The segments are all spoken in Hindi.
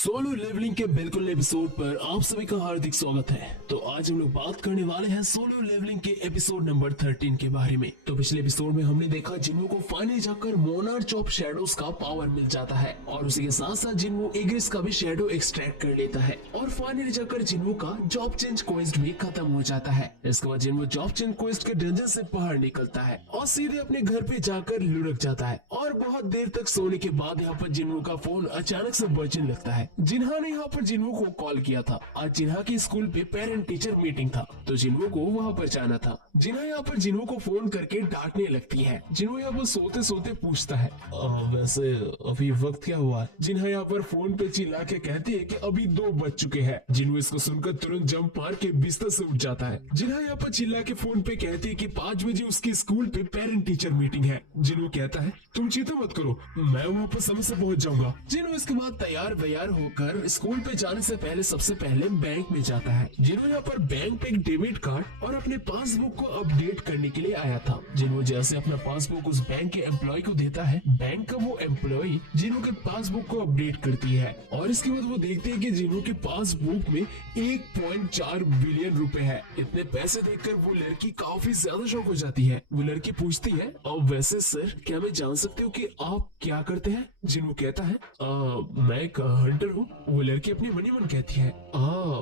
सोलो लेवलिंग के बिल्कुल एपिसोड पर आप सभी का हार्दिक स्वागत है। तो आज हम लोग बात करने वाले हैं सोलो लेवलिंग के एपिसोड नंबर 13 के बारे में। तो पिछले एपिसोड में हमने देखा जिन्हों को फाइनली जाकर मोनार्च ऑफ शैडोज का पावर मिल जाता है और उसी के साथ साथ जिन्हों एग्रिस का भी शैडो एक्सट्रैक्ट कर लेता है और फाइनली जाकर जिन्हों का जॉब चेंज क्वेस्ट भी खत्म हो जाता है। इसके बाद जिन्हों जॉब चेंज क्वेस्ट के डंजन से बाहर निकलता है और सीधे अपने घर पे जाकर लुढ़क जाता है और बहुत देर तक सोने के बाद यहाँ पर जिन्हों का फोन अचानक से बजने लगता है। जिन्हा ने यहाँ पर जिन्हों को कॉल किया था। आज जिन्हा की स्कूल पे पेरेंट टीचर मीटिंग था तो जिन्हों को वहाँ पर जाना था। जिन्हा यहाँ पर जिन्हों को फोन करके डांटने लगती है। जिन्हों यहाँ पर सोते सोते पूछता है वैसे अभी वक्त क्या हुआ? जिन्हा यहाँ पर फोन पे चिल्ला के कहती है कि अभी 2 बज चुके हैं। जिन्हों इसको सुनकर तुरंत जंप मार के बिस्तर से उठ जाता है। जिन्हा यहाँ पर चिल्ला के फोन पे कहती है कि 5 बजे उसकी स्कूल पे पेरेंट टीचर मीटिंग है। जिन्हों कहता है तुम चिंता मत करो, मैं वहाँ पर समय से पहुँच जाऊंगा। जिन्हों इसके बाद तैयार व्यार होकर स्कूल पे जाने से पहले सबसे पहले बैंक में जाता है। जिन्हों यहाँ पर बैंक पे एक डेबिट कार्ड और अपने पासबुक को अपडेट करने के लिए आया था। जिन्हों जैसे अपना पासबुक उस बैंक के एम्प्लॉय को देता है, बैंक का वो एम्प्लॉय जिन्हों के पासबुक को अपडेट करती है और इसके बाद वो देखते हैं कि जिन्हों के पासबुक में 1.4 बिलियन रुपए है। इतने पैसे देखकर वो लड़की काफी ज्यादा शॉक हो जाती है। वो लड़की पूछती है अब वैसे सर क्या मैं जान सकती हूँ कि आप क्या करते हैं? जिन्हों कहता है मैं एक हंटर हूँ। वो लड़की अपनी मनी मन कहती है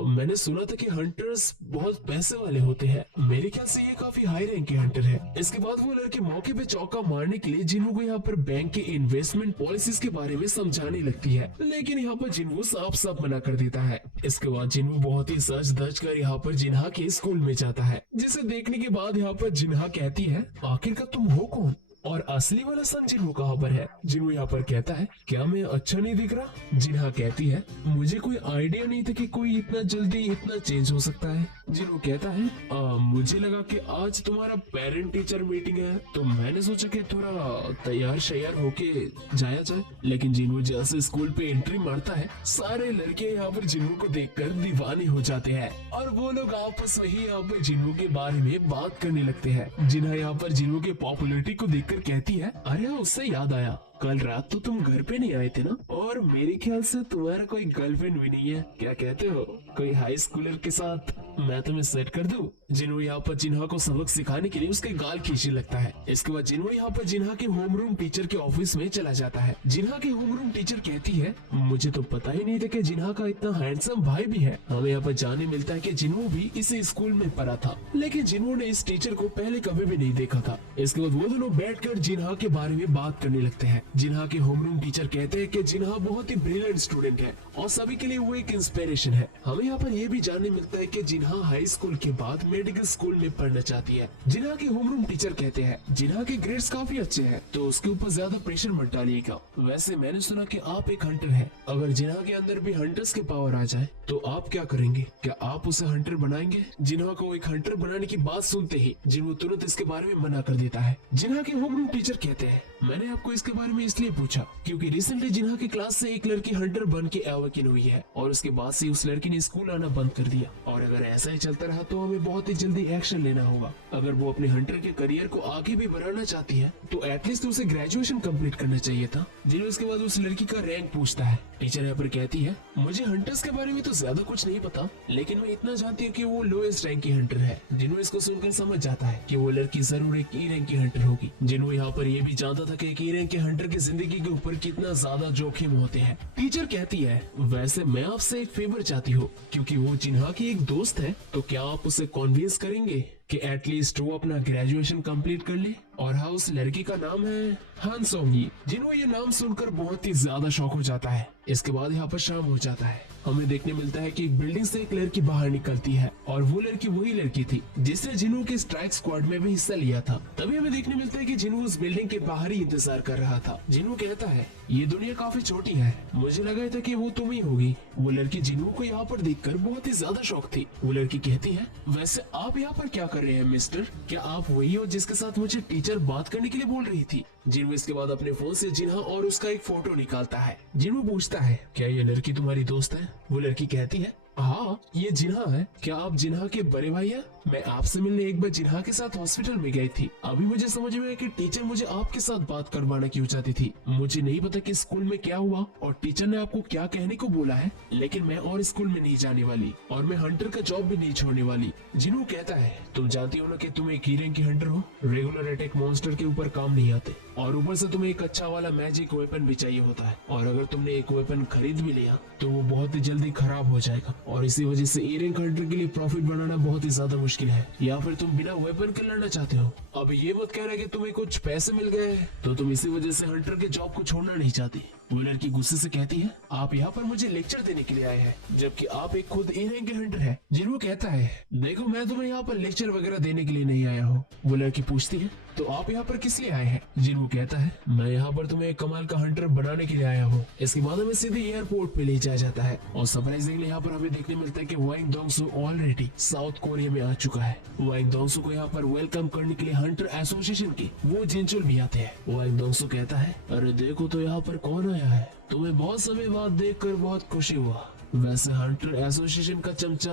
मैंने सुना था कि हंटर्स बहुत पैसे वाले होते हैं। मेरे ख्याल से ये काफी हाई रैंक के हंटर है। इसके बाद वो लड़की मौके पे चौका मारने के लिए जिन्हों को यहाँ पर बैंक के इन्वेस्टमेंट पॉलिसीज के बारे में समझाने लगती है, लेकिन यहाँ पर जिन्हों साफ साफ मना कर देता है। इसके बाद जिन्हों बहुत ही सच धज कर यहाँ पर जिन्हा के स्कूल में जाता है, जिसे देखने के बाद यहाँ पर जिन्हा कहती है आखिरकार तुम हो कौन और असली वाला सन जिन्हों कहाँ पर है? जिन्हों यहाँ पर कहता है क्या मैं अच्छा नहीं दिख रहा? जिन्हा कहती है मुझे कोई आइडिया नहीं था कि कोई इतना जल्दी इतना चेंज हो सकता है। जिन्हों कहता है मुझे लगा कि आज तुम्हारा पेरेंट टीचर मीटिंग है तो मैंने सोचा कि थोड़ा तैयार शैयार होके जाया जाए। लेकिन जिन्हों जैसे स्कूल पे एंट्री मारता है सारे लड़के यहाँ पर जिन्हों को देखकर दीवाने हो जाते हैं और वो लोग आपस में ही यहाँ पर जिन्हों के बारे में बात करने लगते हैं। जिन्हा यहाँ पर जिन्हों के पॉपुलरिटी को देखकर कहती है अरे उससे याद आया कल रात तो तुम घर पे नहीं आए थे ना, और मेरे ख्याल से तुम्हारा कोई गर्लफ्रेंड भी नहीं है, क्या कहते हो? कोई हाई स्कूलर के साथ मैं तुम्हें सेट कर दूं? जिन्हों यहाँ पर जिन्हा को सबक सिखाने के लिए उसके गाल खींचने लगता है। इसके बाद जिन्हों यहाँ पर जिन्हा के होमरूम टीचर के ऑफिस में चला जाता है। जिन्हा की होमरूम टीचर कहती है मुझे तो पता ही नहीं था कि जिन्हा का इतना हैंडसम भाई भी है। हमें यहाँ पर जाने मिलता है कि जिन्हों भी इसी स्कूल में पढ़ा था, लेकिन जिन्हों ने इस टीचर को पहले कभी भी नहीं देखा था। इसके बाद वो दोनों बैठकर जिन्हा के बारे में बात करने लगते हैं। जिन्हा के होमरूम टीचर कहते हैं कि जिन्हा बहुत ही ब्रिलियंट स्टूडेंट है और सभी के लिए वो एक इंस्पिरेशन है। हमें यहाँ पर ये भी जानने मिलता है कि जिन्हा हाई स्कूल के बाद मेडिकल स्कूल में पढ़ना चाहती है। जिन्हा के होमरूम टीचर कहते हैं जिन्हा के ग्रेड्स काफी अच्छे हैं तो उसके ऊपर ज्यादा प्रेशर मत डालिएगा। वैसे मैंने सुना कि आप एक हंटर हैं, अगर जिन्हा के अंदर भी हंटर्स के पावर आ जाए तो आप क्या करेंगे? क्या आप उसे हंटर बनाएंगे? जिन्हा को एक हंटर बनाने की बात सुनते ही जिन्हों तुरंत इसके बारे में मना कर देता है। जिन्हा के होमरूम टीचर कहते हैं मैंने आपको इसके बारे में इसलिए पूछा क्योंकि रिसेंटली जिन्हा की क्लास से एक लड़की हंटर बन के अवेकन हुई है और उसके बाद से उस लड़की ने स्कूल आना बंद कर दिया और अगर ऐसा ही चलता रहा तो हमें बहुत ही जल्दी एक्शन लेना होगा। अगर वो अपने हंटर के करियर को आगे भी बढ़ाना चाहती है तो एटलीस्ट उसे ग्रेजुएशन कंप्लीट करना चाहिए था। जिन्हों इसके बाद उस लड़की का रैंक पूछता है। टीचर यहाँ पर कहती है मुझे हंटर्स के बारे में तो ज्यादा कुछ नहीं पता, लेकिन मैं इतना जानती हूँ कि वो लोएस्ट रैंक की हंटर है। जिन्हों इसको सुनकर समझ जाता है कि वो लड़की जरूर एक ई रैंक की हंटर होगी। जिन्हों यहाँ पर ये भी जानता था कि एक ई रैंक के हंटर की जिंदगी के ऊपर कितना ज्यादा जोखिम होते हैं। टीचर कहती है वैसे मैं आपसे एक फेवर चाहती हूँ क्योंकि वो जिन्हा की एक दोस्त है, तो क्या आप उसे कन्विंस करेंगे कि एटलीस्ट वो अपना ग्रेजुएशन कंप्लीट कर ले? और हाँ, उस लड़की का नाम है हान सोंगी। जिन्हों ये नाम सुनकर बहुत ही ज्यादा शॉक हो जाता है। इसके बाद यहाँ पर शाम हो जाता है। हमें देखने मिलता है कि एक बिल्डिंग से एक लड़की बाहर निकलती है और वो लड़की वही लड़की थी जिसने जिन्हों के स्ट्राइक स्क्वाड में भी हिस्सा लिया था। तभी हमें देखने मिलता है कि जिन्हों उस बिल्डिंग के बाहर ही इंतजार कर रहा था। जिन्हों कहता है ये दुनिया काफी छोटी है, मुझे लगा था कि वो तुम ही होगी। वो लड़की जिन्हों को यहाँ पर देखकर बहुत ही ज्यादा शॉक थी। वो लड़की कहती है वैसे आप यहाँ पर क्या कर रहे हैं मिस्टर? क्या आप वही हो जिसके साथ मुझे टीचर बात करने के लिए बोल रही थी? जिन्हों इसके बाद अपने फोन से जिन्हा और उसका एक फोटो निकालता है। जिन्हों पूछता है क्या ये लड़की तुम्हारी दोस्त है? वो लड़की कहती है हाँ, ये जिन्हा है। क्या आप जिन्हा के बड़े भाई हैं? मैं आपसे मिलने एक बार जिन्हा के साथ हॉस्पिटल में गई थी। अभी मुझे समझ में आया कि टीचर मुझे आपके साथ बात करवाना क्यों चाहती थी। मुझे नहीं पता कि स्कूल में क्या हुआ और टीचर ने आपको क्या कहने को बोला है, लेकिन मैं और स्कूल में नहीं जाने वाली और मैं हंटर का जॉब भी नहीं छोड़ने वाली। जिन्हों कहता है, तुम जानती हो ना कि तुम एक हीरे की हंटर हो, रेगुलर अटैक मॉन्स्टर के ऊपर काम नहीं आते और ऊपर से तुम्हें एक अच्छा वाला मैजिक वेपन भी चाहिए होता है और अगर तुमने एक वेपन खरीद भी लिया तो वो बहुत ही जल्दी खराब हो जाएगा और इसी वजह से ईयरिंग हंटर के लिए प्रॉफिट बनाना बहुत ही ज्यादा मुश्किल है। या फिर तुम बिना वेपन के लड़ना चाहते हो। अब ये मत कह रहे कि तुम्हें कुछ पैसे मिल गए तो तुम इसी वजह से हंटर के जॉब को छोड़ना नहीं चाहती। वो लड़की गुस्से से कहती है, आप यहाँ पर मुझे लेक्चर देने के लिए आए हैं जबकि आप एक खुद ईयरिंग के हंटर है। जिन्हों कहता है, देखो मैं तुम्हें यहाँ पर लेक्चर वगैरह देने के लिए नहीं आया हूँ। वो लड़की पूछती है, तो आप यहाँ पर किस लिए आए हैं? जिन्हों कहता है, मैं यहाँ पर तुम्हें एक कमाल का हंटर बनाने के लिए आया हूँ। इसके बाद हमें सीधे एयरपोर्ट पे ले जाया जाता है और सरप्राइजिंगली यहाँ पर हमें देखने मिलता है कि वांग डोंगसू ऑलरेडी साउथ कोरिया में आ चुका है। वांग डोंगसू को यहाँ पर वेलकम करने के लिए हंटर एसोसिएशन की वो जिनचुल भी आते हैं। वांग डोंगसू कहता है, अरे देखो तो यहाँ पर कौन आया है, तुम्हें बहुत समय बाद देखकर बहुत खुशी हुआ। वैसे हंटर एसोसिएशन का चमचा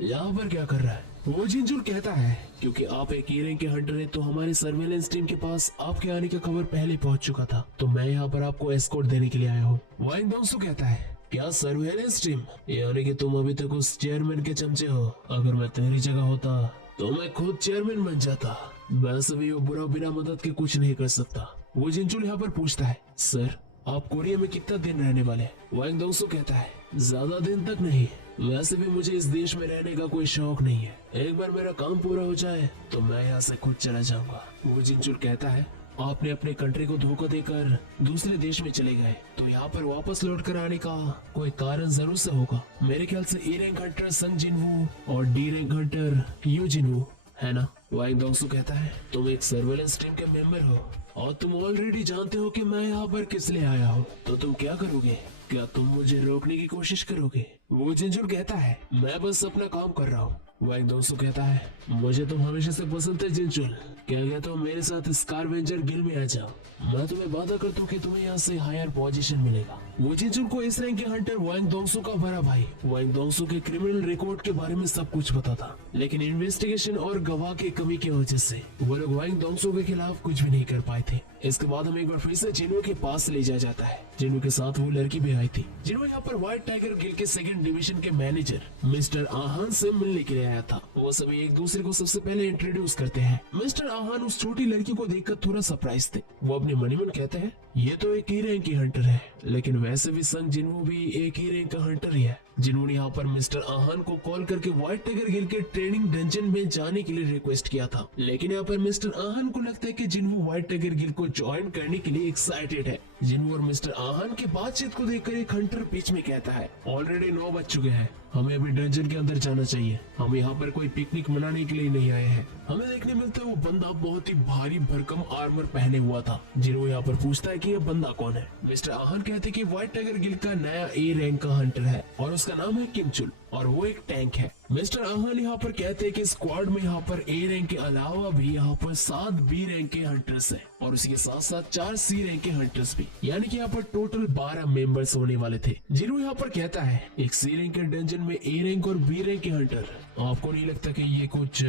यहाँ पर क्या कर रहा है? वो जिनचुल कहता है, क्योंकि आप एक ईयरिंग के हंटर हैं तो हमारी सर्वेलेंस टीम के पास आपके आने का खबर पहले पहुंच चुका था, तो मैं यहाँ पर आपको एस्कॉर्ट देने के लिए आया हूँ। वांग डोंगसू कहता है, क्या सर्वेलेंस टीम? यानी कि तुम अभी तक उस चेयरमैन के चमचे हो। अगर मैं तेरी जगह होता तो मैं खुद चेयरमैन बन जाता। वैसे भी वो बुरा बिना मदद के कुछ नहीं कर सकता। वो जिनचुल यहाँ पर पूछता है, सर आप कोरिया में कितना दिन रहने वाले? वांग डोंगसू कहता है, ज्यादा दिन तक नहीं, वैसे भी मुझे इस देश में रहने का कोई शौक नहीं है। एक बार मेरा काम पूरा हो जाए तो मैं यहाँ से खुद चला जाऊंगा। वो जिनचुल कहता है, आपने अपने कंट्री को धोखा देकर दूसरे देश में चले गए तो यहाँ पर वापस लौट कर आने का कोई कारण जरूर से होगा। मेरे ख्याल से ई रैंक हंटर संग जिनवू और डी रैंक हंटर यू जिनवू है ना? वांग डोंगसू कहता है, तुम एक सर्वेलेंस टीम के मेंबर हो और तुम ऑलरेडी जानते हो कि मैं यहाँ पर किस लिए आया हूँ, तो तुम क्या करोगे? क्या तुम मुझे रोकने की कोशिश करोगे? वो जिनचुल कहता है, मैं बस अपना काम कर रहा हूँ। वांग डोंगसू कहता है, मुझे तुम हमेशा से पसंद है जिनचुल, क्या तो मेरे साथ स्कारवेंजर गिल में आ जाओ, मैं तुम्हें वादा करता हूँ कि तुम्हें यहाँ से हायर पोजीशन मिलेगा। वो जिनचुल को इस रैंक के हंटर वांग डोंगसू का बड़ा भाई वांग डोंगसू के क्रिमिनल रिकॉर्ड के बारे में सब कुछ पता था, लेकिन इन्वेस्टिगेशन और गवाह की कमी की वजह से वो लोग वांग डोंगसू के खिलाफ कुछ भी नहीं कर पाए थे। इसके बाद हमें एक बार फिर से जिन्हों के पास ले जाया जाता है। जिन्हों के साथ वो लड़की भी आई थी। जिन्हों यहाँ पर व्हाइट टाइगर गिल के सेकंड डिवीजन के मैनेजर मिस्टर आहान से मिलने के लिए आया था। वो सभी एक दूसरे को सबसे पहले इंट्रोड्यूस करते हैं। मिस्टर आहान उस छोटी लड़की को देखकर थोड़ा सरप्राइज थे। वो अपने मन ही मन कहते हैं, ये तो एक ही रैंक की हंटर है, लेकिन वैसे भी संग जिन्हों भी एक ही रैंक का हंटर ही है। जिन्होंने यहाँ पर मिस्टर आहान को कॉल करके व्हाइट टाइगर गिल के ट्रेनिंग डंजन में जाने के लिए रिक्वेस्ट किया था, लेकिन यहाँ पर मिस्टर आहान को लगता है कि जिन्हों व्हाइट टाइगर गिल को ज्वाइन करने के लिए एक्साइटेड है। जिन्हों और मिस्टर आहान की बातचीत को देखकर एक हंटर बीच में कहता है, ऑलरेडी 9 बज चुके हैं, हमें अभी डंजन के अंदर जाना चाहिए। हम यहाँ पर कोई पिकनिक मनाने के लिए नहीं आए हैं। हमें देखने मिलता है वो बंदा बहुत ही भारी भरकम आर्मर पहने हुआ था। जिन्हों यहाँ पर पूछता है कि ये बंदा कौन है। मिस्टर आहान कहते हैं कि व्हाइट टाइगर गिल का नया ए रैंक का हंटर है और उसका नाम है किमचुल और वो एक टैंक है। मिस्टर आहान यहाँ पर कहते हैं कि स्क्वाड में यहाँ पर ए रैंक के अलावा भी यहाँ पर 7 बी रैंक के हंटर्स हैं और उसके साथ साथ 4 सी रैंक के हंटर्स भी, यानी कि यहाँ पर टोटल 12 मेंबर्स होने वाले थे। जिन्हों यहाँ पर कहता है, एक सी रैंक के डंजन में ए रैंक और बी रैंक के हंटर, आपको नहीं लगता कि ये कुछ?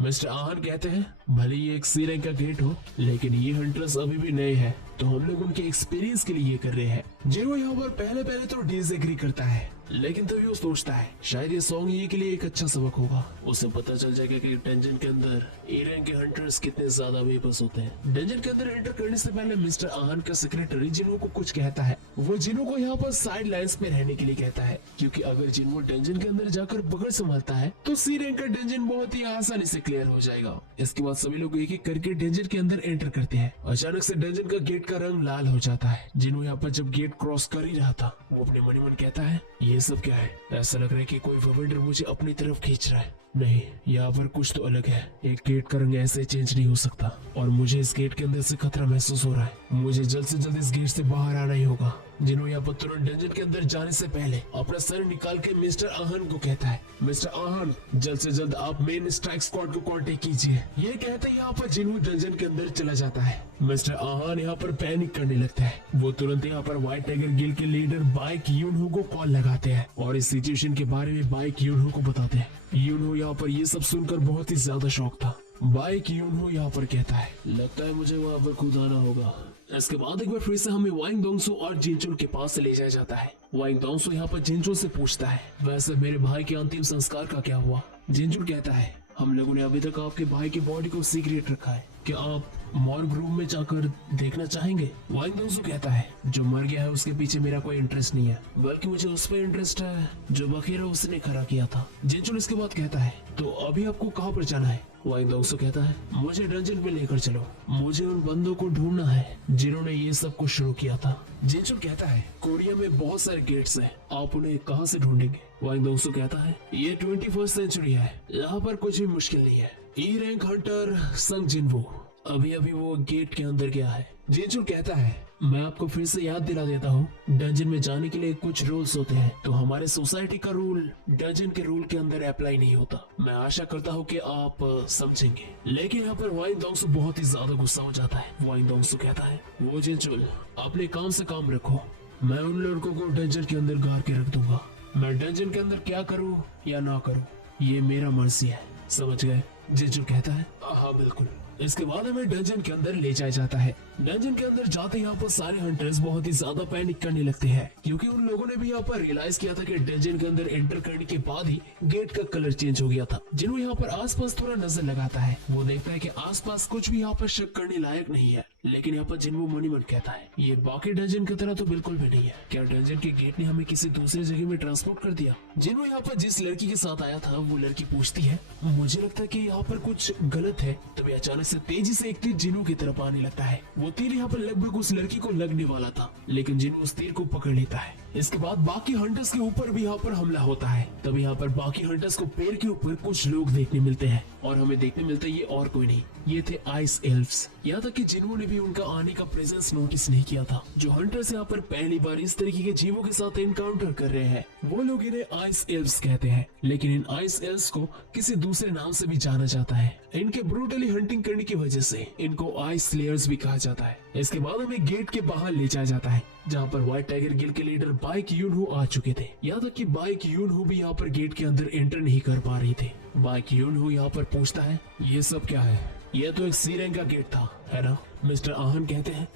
मिस्टर आहान कहते हैं, भले ये एक सी रैंक का गेट हो, लेकिन ये हंटर्स अभी भी नए हैं, तो हम लोग उनके एक्सपीरियंस के लिए ये कर रहे हैं। जिन्हों यहाँ पर पहले तो डिसएग्री करता है, लेकिन तभी वो सोचता है शायद ये सॉन्ग ये के लिए एक अच्छा सबक होगा। उसे पता चल जाएगा कि डंजन के अंदर ए रैंक के हंटर्स कितने ज्यादा बेबस होते हैं। डंजन के अंदर एंटर करने से पहले मिस्टर आहान का सेक्रेटरी जिन्हों को कुछ कहता है। वो जिन्हों को यहाँ पर साइड लाइन्स में रहने के लिए कहता है, क्योंकि अगर जिन्हों डंजन के अंदर जाकर पकड़ संभालता है तो सी रैंक का डंजन बहुत ही आसानी से क्लियर हो जाएगा। इसके बाद सभी लोग एक एक करके डंजन के अंदर एंटर करते हैं। अचानक से डंजन का गेट का रंग लाल हो जाता है। जिन्हों यहाँ पर जब गेट क्रॉस कर ही रहा था, वो अपने मन ही मन कहता है, ये सब क्या है? ऐसा लग रहा है कि कोई ववेंडर मुझे अपनी तरफ खींच रहा है। नहीं, यहाँ पर कुछ तो अलग है। एक गेट का रंग ऐसे चेंज नहीं हो सकता और मुझे इस गेट के अंदर से खतरा महसूस हो रहा है। मुझे जल्द से जल्द इस गेट से बाहर आना ही होगा। जिन्हो यहाँ पर तुरंत डंजन के अंदर जाने से पहले अपना सर निकाल के मिस्टर आहन को कहता है, मिस्टर आहन जल्द से जल्द आप मेन स्ट्राइक स्क्वाड को कांटेक्ट कीजिए। ये कहते यहाँ पर जिन्हो डंजन के अंदर चला जाता है। मिस्टर आहन यहाँ पर पैनिक करने लगता है। वो तुरंत यहाँ पर व्हाइट टाइगर गिल्ड के लीडर बाइक यूनहो को कॉल लगाते हैं और इस सिचुएशन के बारे में बाइक यूनहो को बताते हैं। यूनहो यहाँ पर ये सब सुनकर बहुत ही ज्यादा शॉक था। बाइक यूनहो यहाँ पर कहता है, लगता है मुझे वहाँ पर खुद आना होगा। इसके बाद एक बार फिर से हमें वाइंग दोंगसू और जिनचुल के पास से ले जाया जाता है। वाइंग दोंगसू यहाँ पर जिनचुल से पूछता है, वैसे मेरे भाई के अंतिम संस्कार का क्या हुआ? जिनचुल कहता है, हम लोगों ने अभी तक आपके भाई की बॉडी को सीक्रेट रखा है, क्या आप मॉर्ग रूम में जाकर देखना चाहेंगे? वाइंग दोंगसू कहता है, जो मर गया है उसके पीछे मेरा कोई इंटरेस्ट नहीं है, बल्कि मुझे उस पर इंटरेस्ट है जो बखेरा उसने खड़ा किया था। जिनचुल इसके बाद कहता है, तो अभी आपको कहाँ पर जाना है? वाइंग दोंगसू कहता है, मुझे डंजन पे लेकर चलो, मुझे उन बंदों को ढूंढना है जिन्होंने ये सब कुछ शुरू किया था। जिनचुल कहता है, कोरिया में बहुत सारे गेट्स हैं, आप उन्हें कहाँ से ढूंढेंगे? वाइंग दोंगसू कहता है, ये 21st सेंचुरी है, यहाँ पर कुछ भी मुश्किल नहीं है। ई रैंक हंटर संग जिनवो अभी अभी वो गेट के अंदर गया है। जिनचुल कहता है, मैं आपको फिर से याद दिला देता हूँ, डंजन में जाने के लिए कुछ रूल्स होते हैं, तो हमारे सोसाइटी का रूल डंजन के रूल के अंदर अप्लाई नहीं होता। मैं आशा करता हूँ कि आप समझेंगे। लेकिन यहाँ पर वाइंग दोंगसू बहुत ही ज्यादा गुस्सा हो जाता है। वाइंग दोंगसू कहता है, वो जिनचुल अपने काम से काम रखो, मैं उन लड़कों को डंजन के अंदर गाड़ के रख दूंगा। मैं डंजन के अंदर क्या करूँ या ना करूँ ये मेरा मर्जी है, समझ गए? जिनचुल कहता है, हाँ बिल्कुल। इसके बाद हमें डंजन के अंदर ले जाया जाता है। डंजन के अंदर जाते यहाँ पर सारे हंटर्स बहुत ही ज्यादा पैनिक करने लगते हैं, क्योंकि उन लोगों ने भी यहाँ पर रियलाइज किया था कि डंजन के अंदर एंटर करने के बाद ही गेट का कलर चेंज हो गया था। जिन्हों यहाँ पर आसपास थोड़ा नजर लगाता है, वो देखता है कि आसपास कुछ भी यहाँ पर शक करने लायक नहीं है। लेकिन यहाँ पर जिन्हो मनी मन कहता है, ये बाकी डंजन की तरह तो बिल्कुल भी नहीं है। क्या डंजन के गेट ने हमें किसी दूसरे जगह में ट्रांसपोर्ट कर दिया? जिन्हो यहाँ पर जिस लड़की के साथ आया था वो लड़की पूछती है, मुझे लगता है कि यहाँ पर कुछ गलत है। तभी अचानक से तेजी से एक तीर जिन्हो की तरफ आने लगता है। वो तीर यहाँ पर लगभग उस लड़की को लगने वाला था, लेकिन जिन्हो उस तीर को पकड़ लेता है। इसके बाद बाकी हंटर्स के ऊपर भी यहाँ पर हमला होता है। तभी यहाँ पर बाकी हंटर्स को पेड़ के ऊपर कुछ लोग देखने मिलते हैं और हमें देखने मिलता है ये और कोई नहीं, ये थे आइस एल्व्स। यहाँ तक कि जिन्हों ने भी उनका आने का प्रेजेंस नोटिस नहीं किया था। जो हंटर्स यहाँ पर पहली बार इस तरीके के जीवों के साथ एनकाउंटर कर रहे हैं, वो लोग इन्हें आइस एल्व्स कहते हैं। लेकिन इन आइस एल्व्स को किसी दूसरे नाम से भी जाना जाता है। इनके ब्रूटली हंटिंग करने की वजह से इनको आइस स्लेयर्स भी कहा जाता है। इसके बाद हमें गेट के बाहर ले जाया जाता है, जहाँ पर व्हाइट टाइगर गिल्ड के लीडर बाइक यूनहो आ चुके थे। यहाँ तक कि बाइक यूनहो भी यहाँ पर गेट के अंदर एंटर नहीं कर पा रही थे। बाइक यूनहो यहाँ पर पूछता है, ये सब क्या है? ये तो एक सी रैंक का गेट था, है ना? मिस्टर आहन कहते हैं,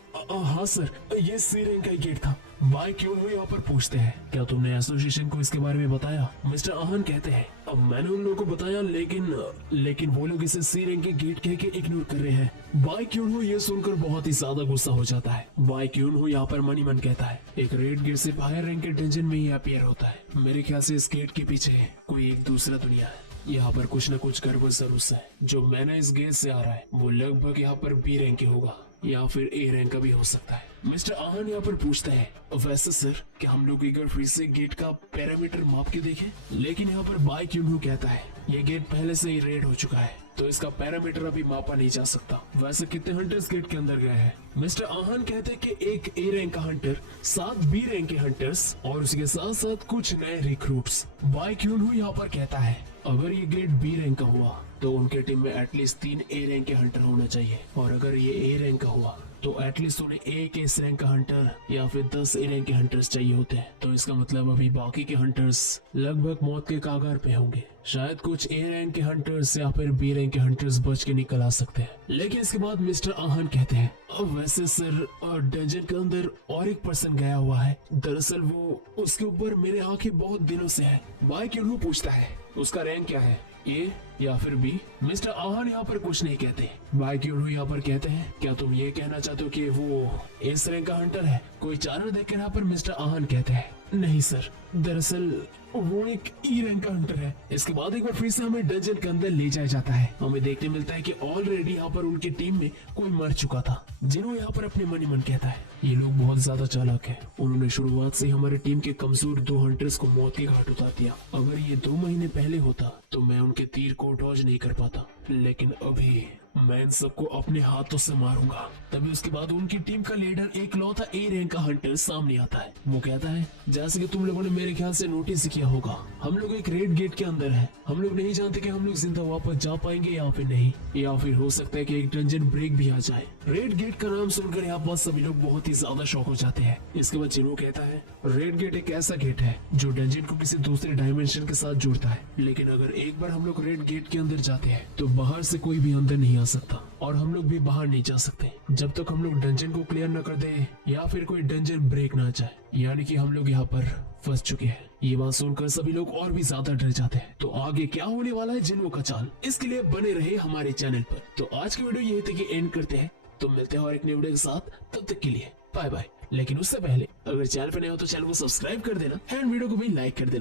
हाँ सर, ये सी रैंक का गेट था। बाइक यूनहो यहाँ पर पूछते हैं, क्या तुमने एसोसिएशन को इसके बारे में बताया? मिस्टर आहन कहते हैं, अब मैंने उन लोगों को बताया, लेकिन वो लोग इसे सी रैंक के गेट कह के इग्नोर कर रहे हैं। बाइक यूनहो ये सुनकर बहुत ही ज्यादा गुस्सा हो जाता है। बाइक यूनहो यहाँ पर मनी मन कहता है, एक रेड गेट सिर्फ हायर रैंक के डंजन में ही अपीयर होता है। मेरे ख्याल से इस गेट के पीछे कोई एक दूसरा दुनिया है। यहाँ पर कुछ न कुछ गड़बड़ जरूर है। जो मैंने इस गेट से आ रहा है वो लगभग यहाँ पर बी रैंक के होगा या फिर ए रैंक का भी हो सकता है। मिस्टर आहन यहाँ पर पूछते हैं, वैसे सर क्या हम लोग एक बार फिर से गेट का पैरामीटर माप के देखें? लेकिन यहाँ पर बाइक यूनहो कहता है, ये गेट पहले से ही रेड हो चुका है, तो इसका पैरामीटर अभी मापा नहीं जा सकता। वैसे कितने हंटर्स गेट के अंदर गए हैं? मिस्टर आहन कहते हैं कि एक ए रैंक का हंटर, 7 बी रैंक के हंटर्स और उसके साथ साथ कुछ नए रिक्रूट्स। बाइक यूनहो यहाँ पर कहता है, अगर ये गेट बी रैंक का हुआ तो उनके टीम में एटलीस्ट 3 ए रैंक के हंटर होना चाहिए, और अगर ये ए रैंक का हुआ तो एटलीस्ट उन्हें एक एस रैंक का हंटर या फिर 10 ए रैंक के हंटर्स चाहिए होते हैं। तो इसका मतलब अभी बाकी के हंटर्स लगभग मौत के कागार पे होंगे। शायद कुछ ए रैंक के हंटर्स या फिर बी रैंक के हंटर्स बच के निकल आ सकते हैं। लेकिन इसके बाद मिस्टर आहन कहते हैं, अब वैसे सर डंजन के अंदर और एक पर्सन गया हुआ है, दरअसल वो उसके ऊपर मेरे आंखें बहुत दिनों से है। बाइक यूनहो पूछता है, उसका रैंक क्या है, ए या फिर बी? मिस्टर आहन यहाँ पर कुछ नहीं कहते। बाइक यूनहो यहाँ पर कहते हैं, क्या तुम ये कहना चाहते हो कि वो एस रैंक का हंटर है? कोई चार्टर देखकर यहाँ पर मिस्टर आहन कहते हैं, नहीं सर, दरअसल वो एक ई रैंक का हंटर है। इसके बाद एक बार फिर से हमें डंजन के अंदर ले जाया जाता है। हमें देखने मिलता है कि ऑलरेडी यहाँ पर उनकी टीम में कोई मर चुका था। जिन्हों यहाँ पर अपने मन ही मन कहता है ये लोग बहुत ज्यादा चालाक है। उन्होंने शुरुआत से हमारे टीम के कमजोर 2 हंटर्स को मौत के घाट उतार दिया। अगर ये 2 महीने पहले होता तो मैं उनके तीर को डॉज नहीं कर पाता, लेकिन अभी मैं इन सबको अपने हाथों से मारूंगा। तभी उसके बाद उनकी टीम का लीडर एक लौता ए रैंक का हंटर सामने आता है। वो कहता है जैसे कि तुम लोगों ने मेरे ख्याल से नोटिस किया होगा, हम लोग एक रेड गेट के अंदर है। हम लोग नहीं जानते कि हम लोग जिंदा वापस जा पाएंगे या फिर नहीं, या फिर हो सकता है कि एक डंजन ब्रेक भी आ जाए। रेड गेट का नाम सुनकर यहाँ पर सभी लोग बहुत ही ज्यादा शॉक हो जाते हैं। इसके बाद जिनो कहता है रेड गेट एक ऐसा गेट है जो डंजन को किसी दूसरे डायमेंशन के साथ जोड़ता है, लेकिन अगर एक बार हम लोग रेड गेट के अंदर जाते हैं तो बाहर से कोई भी अंदर नहीं आ सकता और हम लोग भी बाहर नहीं जा सकते जब तक हम लोग डंजन को क्लियर न कर दे या फिर कोई डंजन ब्रेक ना जाए। यानी कि हम लोग यहाँ पर फंस चुके हैं। ये बात सुनकर सभी लोग और भी ज्यादा डर जाते हैं। तो आगे क्या होने वाला है जिनो का चाल, इसके लिए बने रहे हमारे चैनल पर। तो आज की वीडियो यही तक कि एंड करते हैं। तो मिलते हैं और एक नई वीडियो के साथ, तब तक के लिए बाय बाय। लेकिन उससे पहले अगर चैनल पर नए हो तो चैनल को सब्सक्राइब कर देना एंड वीडियो को भी लाइक कर देना।